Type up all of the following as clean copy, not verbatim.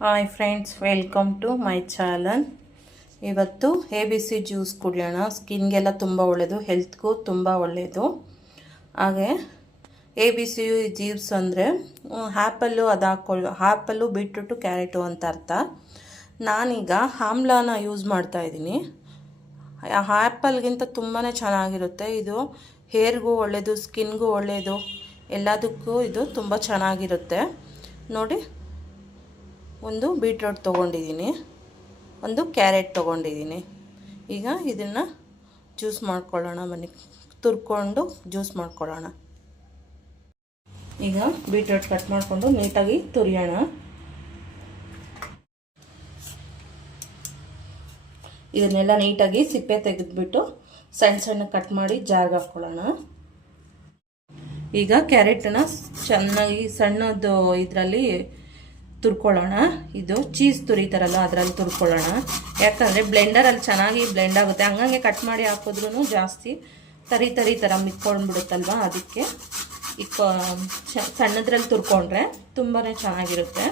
Hi friends, welcome to my channel. ಇವತ್ತು ABC juice ಕುಡಿಯೋಣ. ಸ್ಕಿನ್ಗೆಲ್ಲ ತುಂಬ ಒಳ್ಳೆಯದು, ಹೆಲ್ತ್ಗೂ ತುಂಬ ಒಳ್ಳೆಯದು. ಹಾಗೆ ABC ಜ್ಯೂಸ್ ಅಂದರೆ ಆ್ಯಪಲ್ಲು ಆ್ಯಪಲ್ಲು ಬೀಟ್ರೂಟು ಕ್ಯಾರೆಟು ಅಂತ ಅರ್ಥ. ನಾನೀಗ ಆಮ್ಲಾನ ಯೂಸ್ ಮಾಡ್ತಾಯಿದ್ದೀನಿ. ಆ್ಯಪಲ್ಗಿಂತ ತುಂಬಾ ಚೆನ್ನಾಗಿರುತ್ತೆ. ಇದು ಹೇರ್ಗೂ ಒಳ್ಳೆಯದು, ಸ್ಕಿನ್ಗೂ ಒಳ್ಳೆಯದು, ಎಲ್ಲದಕ್ಕೂ ಇದು ತುಂಬ ಚೆನ್ನಾಗಿರುತ್ತೆ. ನೋಡಿ, ಒಂದು ಬೀಟ್ರೂಟ್ ತೊಗೊಂಡಿದ್ದೀನಿ, ಒಂದು ಕ್ಯಾರೆಟ್ ತೊಗೊಂಡಿದ್ದೀನಿ. ಈಗ ಇದನ್ನು ಜ್ಯೂಸ್ ಮಾಡ್ಕೊಳ್ಳೋಣ. ಬನ್ನಿ, ತುರ್ಕೊಂಡು ಜ್ಯೂಸ್ ಮಾಡ್ಕೊಳ್ಳೋಣ. ಈಗ ಬೀಟ್ರೂಟ್ ಕಟ್ ಮಾಡಿಕೊಂಡು ನೀಟಾಗಿ ತುರಿಯೋಣ. ಇದನ್ನೆಲ್ಲ ನೀಟಾಗಿ ಸಿಪ್ಪೆ ತೆಗೆದುಬಿಟ್ಟು ಸಣ್ಣ ಸಣ್ಣ ಕಟ್ ಮಾಡಿ ಜಾರ್ಗೆ ಹಾಕ್ಕೊಳ್ಳೋಣ. ಈಗ ಕ್ಯಾರೆಟನ್ನ ಚೆನ್ನಾಗಿ ಸಣ್ಣದು ಇದರಲ್ಲಿ ತುರ್ಕೊಳ್ಳೋಣ. ಇದು ಚೀಸ್ ತುರಿತಾರಲ್ಲ ಅದರಲ್ಲಿ ತುರ್ಕೊಳ್ಳೋಣ. ಯಾಕಂದರೆ ಬ್ಲೆಂಡರಲ್ಲಿ ಚೆನ್ನಾಗಿ ಬ್ಲೆಂಡ್ ಆಗುತ್ತೆ. ಹಂಗಂಗೆ ಕಟ್ ಮಾಡಿ ಹಾಕಿದ್ರೂ ಜಾಸ್ತಿ ತರಿ ಥರ ಮಿಕ್ಕೊಂಡ್ಬಿಡುತ್ತಲ್ವ, ಅದಕ್ಕೆ ಸಣ್ಣದ್ರಲ್ಲಿ ತುರ್ಕೊಂಡ್ರೆ ತುಂಬಾ ಚೆನ್ನಾಗಿರುತ್ತೆ.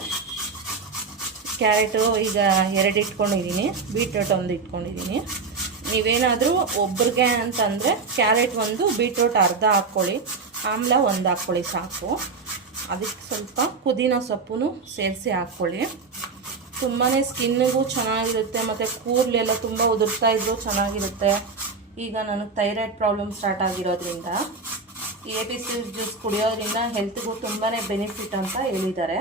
ಕ್ಯಾರೆಟು ಈಗ 2 ಇಟ್ಕೊಂಡಿದ್ದೀನಿ, ಬೀಟ್ರೂಟ್ 1 ಇಟ್ಕೊಂಡಿದ್ದೀನಿ. ನೀವೇನಾದರೂ ಒಬ್ರಿಗೆ ಅಂತಂದರೆ ಕ್ಯಾರೆಟ್ 1, ಬೀಟ್ರೂಟ್ ಅರ್ಧ ಹಾಕ್ಕೊಳ್ಳಿ, ಆಮ್ಲ 1 ಹಾಕ್ಕೊಳ್ಳಿ ಸಾಕು. ಅದಕ್ಕೆ ಸ್ವಲ್ಪ ಪುದೀನ ಸೊಪ್ಪು ಸೇರಿಸಿ ಹಾಕ್ಕೊಳ್ಳಿ. ತುಂಬಾ ಸ್ಕಿನ್ನಿಗೂ ಚೆನ್ನಾಗಿರುತ್ತೆ, ಮತ್ತು ಕೂದಲೆಲ್ಲ ತುಂಬ ಉದುರ್ತಾ ಇದ್ರೂ ಚೆನ್ನಾಗಿರುತ್ತೆ. ಈಗ ನನಗೆ ಥೈರಾಯ್ಡ್ ಪ್ರಾಬ್ಲಮ್ ಸ್ಟಾರ್ಟ್ ಆಗಿರೋದ್ರಿಂದ ABC ಜ್ಯೂಸ್ ಕುಡಿಯೋದ್ರಿಂದ ಹೆಲ್ತ್ಗೂ ತುಂಬಾ ಬೆನಿಫಿಟ್ ಅಂತ ಹೇಳಿದ್ದಾರೆ.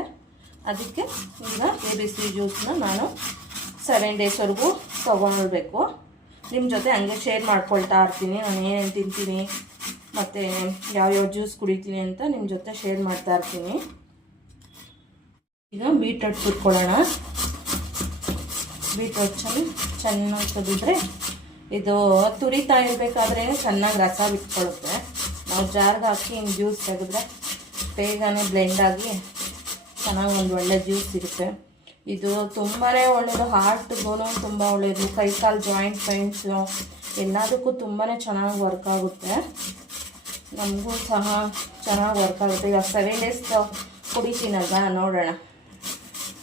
ಅದಕ್ಕೆ ಈಗ ABC ಜ್ಯೂಸನ್ನ ನಾನು 7 ಡೇಸ್ವರೆಗೂ ತೊಗೊಳ್ಬೇಕು. ನಿಮ್ಮ ಜೊತೆ ಹಂಗೆ ಶೇರ್ ಮಾಡ್ಕೊಳ್ತಾ ಇರ್ತೀನಿ, ನಾನು ಏನೇನು ತಿಂತೀನಿ ಮತ್ತು ಯಾವ್ಯಾವ ಜ್ಯೂಸ್ ಕುಡಿತೀನಿ ಅಂತ ನಿಮ್ಮ ಜೊತೆ ಶೇರ್ ಮಾಡ್ತಾ ಇರ್ತೀನಿ. ಈಗ ಬೀಟ್ರೂಟ್ ತುರ್ಕೊಳ್ಳೋಣ. ಬೀಟ್ರೂಟ್ ಚೆನ್ನಾಗಿ ತುರಿದ್ರೆ ಇದು ತುರಿತಾ ಇರಬೇಕಾದ್ರೆ ಚೆನ್ನಾಗಿ ರಸ ಬಿಟ್ಕೊಳ್ಳುತ್ತೆ. ನಾವು ಜಾರ್ಗೆ ಹಾಕಿ ಹಿಂಗೆ ಜ್ಯೂಸ್ ತೆಗೆದ್ರೆ ಬೇಗನೆ ಬ್ಲೆಂಡಾಗಿ ಚೆನ್ನಾಗಿ ಒಂದು ಒಳ್ಳೆ ಜ್ಯೂಸ್ ಸಿಗುತ್ತೆ. ಇದು ತುಂಬಾ ಒಳ್ಳೆಯದು, ಹಾರ್ಟ್ಗೂ ತುಂಬ ಒಳ್ಳೆಯದು, ಕೈಕಾಲು ಜಾಯಿಂಟ್ ಪೇನ್ಸು ಎಲ್ಲದಕ್ಕೂ ತುಂಬಾ ಚೆನ್ನಾಗಿ ವರ್ಕ್ ಆಗುತ್ತೆ. ನಮಗೂ ಸಹ ಚೆನ್ನಾಗಿ ವರ್ಕ್ ಆಗುತ್ತೆ. ಈಗ 7 ಡೇಸ್ ಕುಡಿತೀನಲ್ವ, ನೋಡೋಣ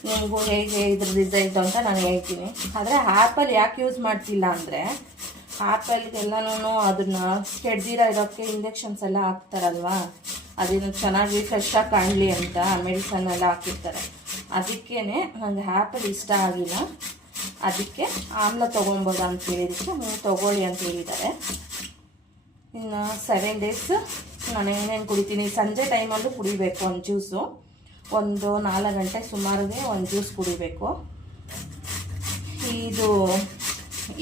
ನಿಮಗೂ ಹೇಗೆ ಇದ್ರ ರಿಸಲ್ಟ್ ಅಂತ ನಾನು ಹೇಳ್ತೀನಿ. ಆದರೆ ಆ್ಯಪಲ್ ಯಾಕೆ ಯೂಸ್ ಮಾಡ್ತಿಲ್ಲ ಅಂದರೆ, ಆ್ಯಪಲ್ಗೆಲ್ಲನೂ ಅದನ್ನು ಕೆಡ್ದಿರ ಇರೋಕ್ಕೆ ಇಂಜೆಕ್ಷನ್ಸ್ ಎಲ್ಲ ಹಾಕ್ತಾರಲ್ವ, ಅದನ್ನು ಚೆನ್ನಾಗಿ ಫ್ರೆಶ್ಶಾಗಿ ಕಾಣಲಿ ಅಂತ ಮೆಡಿಸನ್ ಎಲ್ಲ ಹಾಕಿರ್ತಾರೆ. ಅದಕ್ಕೇ ನನಗೆ ಆ್ಯಪಲ್ ಇಷ್ಟ ಆಗಿಲ್ಲ. ಅದಕ್ಕೆ ಆಮ್ಲ ತೊಗೊಬೋದು ಅಂತ ಹೇಳಿದಕ್ಕೆ ತೊಗೊಳ್ಳಿ ಅಂತ ಹೇಳಿದ್ದಾರೆ. ಇನ್ನು 7 ಡೇಸ್ ನಾನು ಏನೇನು ಕುಡಿತೀನಿ, ಸಂಜೆ ಟೈಮಲ್ಲೂ ಕುಡಿಬೇಕು ಒಂದು ಜ್ಯೂಸು. ಒಂದು 4 ಗಂಟೆ ಸುಮಾರಿಗೆ ಒಂದು ಜ್ಯೂಸ್ ಕುಡಿಬೇಕು.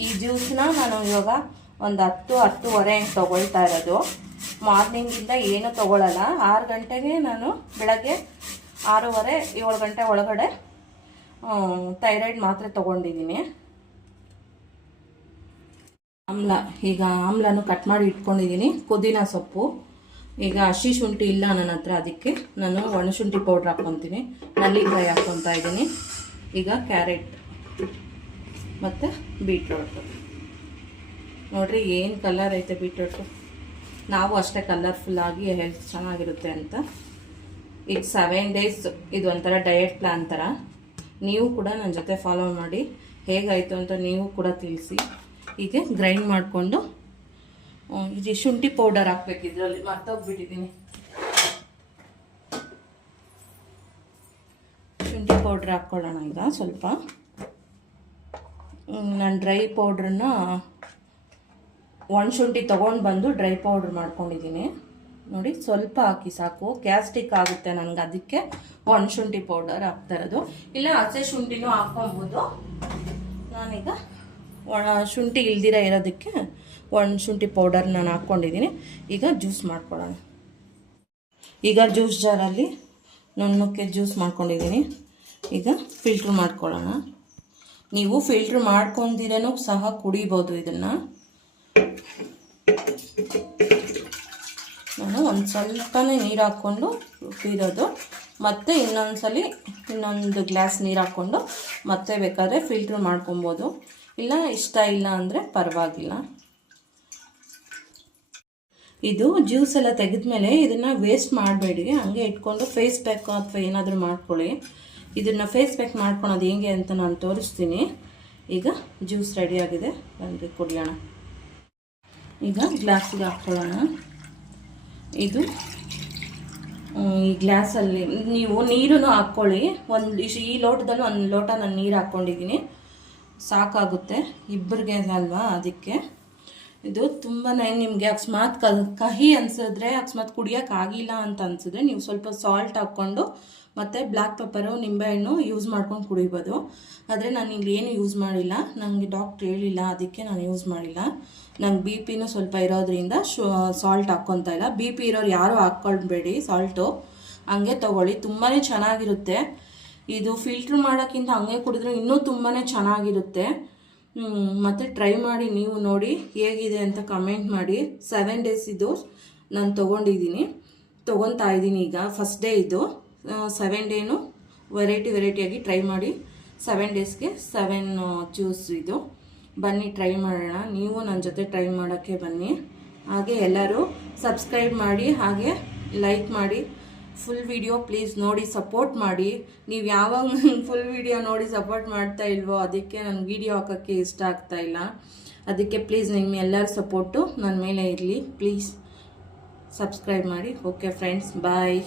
ಈ ಜ್ಯೂಸನ್ನ ನಾನು ಇವಾಗ ಒಂದು 10-10:30 ತೊಗೊಳ್ತಾ ಇರೋದು. ಮಾರ್ನಿಂಗಿಂದ ಏನೂ ತೊಗೊಳ್ಳಲ್ಲ. 6 ಗಂಟೆಗೆ ನಾನು ಬೆಳಗ್ಗೆ 6:30-7 ಗಂಟೆ ಒಳಗಡೆ ಥೈರಾಯ್ಡ್ ಮಾತ್ರೆ ತೊಗೊಂಡಿದ್ದೀನಿ. ಈಗ ಆಮ್ಲನೂ ಕಟ್ ಮಾಡಿ ಇಟ್ಕೊಂಡಿದ್ದೀನಿ. ಪುದೀನ ಸೊಪ್ಪು, ಈಗ ಹಸಿ ಶುಂಠಿ ಇಲ್ಲ ನನ್ನ ಹತ್ರ, ಅದಕ್ಕೆ ನಾನು ಒಣಶುಂಠಿ ಪೌಡ್ರ್ ಹಾಕ್ಕೊತೀನಿ. ನಲ್ಲಿಕಾಯಿ ಹಾಕ್ಕೊತಾ ಇದ್ದೀನಿ. ಈಗ ಕ್ಯಾರೆಟ್ ಮತ್ತು ಬೀಟ್ರೂಟು ನೋಡಿರಿ ಏನು ಕಲರ್ ಐತೆ ಬೀಟ್ರೂಟು. ನಾವು ಅಷ್ಟೇ ಕಲರ್ಫುಲ್ಲಾಗಿ ಹೆಲ್ತ್ ಚೆನ್ನಾಗಿರುತ್ತೆ ಅಂತ. ಈಗ 7 ಡೇಸ್ ಇದು ಒಂಥರ ಡಯಟ್ ಪ್ಲ್ಯಾನ್ ಥರ. ನೀವು ಕೂಡ ನನ್ನ ಜೊತೆ ಫಾಲೋ ಮಾಡಿ, ಹೇಗಾಯಿತು ಅಂತ ನೀವು ಕೂಡ ತಿಳಿಸಿ. ಹೀಗೆ ಗ್ರೈಂಡ್ ಮಾಡಿಕೊಂಡು ಇದು ಶುಂಠಿ ಪೌಡರ್ ಹಾಕ್ಬೇಕು. ಇದರಲ್ಲಿ ಮರ್ತೋಗ್ಬಿಟ್ಟಿದ್ದೀನಿ. ಶುಂಠಿ ಪೌಡ್ರ್ ಹಾಕ್ಕೊಳ್ಳೋಣ. ಈಗ ಸ್ವಲ್ಪ ನಾನು ಡ್ರೈ ಪೌಡ್ರನ್ನ ಒಣಶುಂಠಿ ತೊಗೊಂಡು ಬಂದು ಡ್ರೈ ಪೌಡ್ರ್ ಮಾಡ್ಕೊಂಡಿದ್ದೀನಿ. ನೋಡಿ, ಸ್ವಲ್ಪ ಹಾಕಿ ಸಾಕು, ಗ್ಯಾಸ್ಟ್ರಿಕ್ ಆಗುತ್ತೆ ನನಗೆ, ಅದಕ್ಕೆ ಒಣಶುಂಠಿ ಪೌಡರ್ ಹಾಕ್ತಾ ಇರೋದು. ಇಲ್ಲ ಹಸಿ ಶುಂಠಿನೂ ಹಾಕ್ಕೊಬೋದು. ನಾನೀಗ ಶುಂಠಿ ಇಲ್ದಿರ ಇರೋದಕ್ಕೆ ಒಣಶುಂಠಿ ಪೌಡರ್ ನಾನು ಹಾಕ್ಕೊಂಡಿದ್ದೀನಿ. ಈಗ ಜ್ಯೂಸ್ ಮಾಡ್ಕೊಳ್ಳೋಣ. ಈಗ ಜ್ಯೂಸ್ ಜಾರಲ್ಲಿ ನುಣ್ಣಕ್ಕೆ ಜ್ಯೂಸ್ ಮಾಡ್ಕೊಂಡಿದ್ದೀನಿ. ಈಗ ಫಿಲ್ಟ್ರ್ ಮಾಡ್ಕೊಳ್ಳೋಣ. ನೀವು ಫಿಲ್ಟ್ರ್ ಮಾಡ್ಕೊಂಡಿರೇನೂ ಸಹ ಕುಡಿಬೋದು. ಇದನ್ನು ನಾನು ಒಂದು ಸ್ವಲ್ಪನೇ ನೀರು ಹಾಕ್ಕೊಂಡು ಕುಡಿಯೋದು, ಮತ್ತು ಇನ್ನೊಂದು ಗ್ಲಾಸ್ ನೀರು ಹಾಕ್ಕೊಂಡು ಮತ್ತೆ ಬೇಕಾದರೆ ಫಿಲ್ಟ್ರ್ ಮಾಡ್ಕೊಬೋದು. ಇಲ್ಲ ಇಷ್ಟ ಇಲ್ಲ ಅಂದರೆ ಪರವಾಗಿಲ್ಲ. ಇದು ಜ್ಯೂಸ್ ಎಲ್ಲ ತೆಗೆದ್ಮೇಲೆ ಇದನ್ನು ವೇಸ್ಟ್ ಮಾಡಬೇಡಿ, ಹಂಗೆ ಇಟ್ಕೊಂಡು ಫೇಸ್ ಪ್ಯಾಕ್ ಅಥವಾ ಏನಾದರೂ ಮಾಡ್ಕೊಳ್ಳಿ. ಇದನ್ನು ಫೇಸ್ ಪ್ಯಾಕ್ ಮಾಡ್ಕೊಳೋದು ಹೆಂಗೆ ಅಂತ ನಾನು ತೋರಿಸ್ತೀನಿ. ಈಗ ಜ್ಯೂಸ್ ರೆಡಿಯಾಗಿದೆ, ಬನ್ನಿ ಕುಡಿಯೋಣ. ಈಗ ಗ್ಲಾಸಿಗೆ ಹಾಕ್ಕೊಳ್ಳೋಣ. ಇದು ಈ ಗ್ಲಾಸಲ್ಲಿ ನೀವು ನೀರನ್ನು ಹಾಕ್ಕೊಳ್ಳಿ. ಈ ಲೋಟದಲ್ಲಿ 1 ಲೋಟ ನಾನು ನೀರು ಹಾಕ್ಕೊಂಡಿದ್ದೀನಿ, ಸಾಕಾಗುತ್ತೆ ಇಬ್ಬರಿಗೆ ಅಲ್ವಾ. ಅದಕ್ಕೆ ಇದು ತುಂಬಾ ನಿಮಗೆ ಅಕಸ್ಮಾತ್ ಕಹಿ ಅನಿಸಿದ್ರೆ, ಅಕಸ್ಮಾತ್ ಕುಡಿಯೋಕ್ಕಾಗಿಲ್ಲ ಅಂತ ಅನಿಸಿದ್ರೆ ನೀವು ಸ್ವಲ್ಪ ಸಾಲ್ಟ್ ಹಾಕ್ಕೊಂಡು ಮತ್ತು ಬ್ಲ್ಯಾಕ್ ಪೆಪ್ಪರು ನಿಂಬೆಹಣ್ಣು ಯೂಸ್ ಮಾಡ್ಕೊಂಡು ಕುಡಿಬೋದು. ಆದರೆ ನಾನು ಇಲ್ಲಿ ಏನು ಯೂಸ್ ಮಾಡಿಲ್ಲ, ನನಗೆ ಡಾಕ್ಟ್ರ್ ಹೇಳಿಲ್ಲ, ಅದಕ್ಕೆ ನಾನು ಯೂಸ್ ಮಾಡಿಲ್ಲ. ನಂಗೆ ಬಿ ಪಿನೂ ಸ್ವಲ್ಪ ಇರೋದ್ರಿಂದ ಸಾಲ್ಟ್ ಹಾಕ್ಕೊತಾ ಇಲ್ಲ. ಬಿ ಪಿ ಇರೋರು ಯಾರೂ ಹಾಕ್ಕೊಳ್ಬೇಡಿ ಸಾಲ್ಟು, ಹಂಗೆ ತೊಗೊಳ್ಳಿ, ತುಂಬಾ ಚೆನ್ನಾಗಿರುತ್ತೆ. ಇದು ಫಿಲ್ಟ್ರ್ ಮಾಡೋಕ್ಕಿಂತ ಹಂಗೆ ಕುಡಿದ್ರೆ ಇನ್ನೂ ತುಂಬಾ ಚೆನ್ನಾಗಿರುತ್ತೆ. ಮತ್ತು ಟ್ರೈ ಮಾಡಿ ನೀವು ನೋಡಿ ಹೇಗಿದೆ ಅಂತ ಕಮೆಂಟ್ ಮಾಡಿ. 7 ಡೇಸ್ ಇದು ನಾನು ತೊಗೊತಾ ಇದ್ದೀನಿ. ಈಗ ಫಸ್ಟ್ ಡೇ ಇದು. 7 ಡೇನು ವೆರೈಟಿಯಾಗಿ ಟ್ರೈ ಮಾಡಿ. 7 ಡೇಸ್ಗೆ 7 ಜ್ಯೂಸ್ ಇದು. ಬನ್ನಿ ಟ್ರೈ ಮಾಡೋಣ, ನೀವು ನನ್ನ ಜೊತೆ ಟ್ರೈ ಮಾಡೋಕ್ಕೆ ಬನ್ನಿ. ಹಾಗೆ ಎಲ್ಲರೂ ಸಬ್ಸ್ಕ್ರೈಬ್ ಮಾಡಿ, ಹಾಗೆ ಲೈಕ್ ಮಾಡಿ. ಫುಲ್ ವಿಡಿಯೋ ಪ್ಲೀಸ್ ನೋಡಿ ಸಪೋರ್ಟ್ ಮಾಡಿ. ನೀವು ಯಾವಾಗ ಫುಲ್ ವಿಡಿಯೋ ನೋಡಿ ಸಪೋರ್ಟ್ ಮಾಡ್ತಾ ಇಲ್ವೋ ಅದಕ್ಕೆ ನನಗೆ ವಿಡಿಯೋ ಹಾಕೋಕ್ಕೆ ಇಷ್ಟ ಆಗ್ತಾ ಇಲ್ಲ. ಅದಕ್ಕೆ ಪ್ಲೀಸ್ ನಿಮ್ಮ ಎಲ್ಲರ ಸಪೋರ್ಟು ನನ್ನ ಮೇಲೆ ಇರಲಿ. ಪ್ಲೀಸ್ ಸಬ್ಸ್ಕ್ರೈಬ್ ಮಾಡಿ. ಓಕೆ ಫ್ರೆಂಡ್ಸ್, ಬಾಯ್.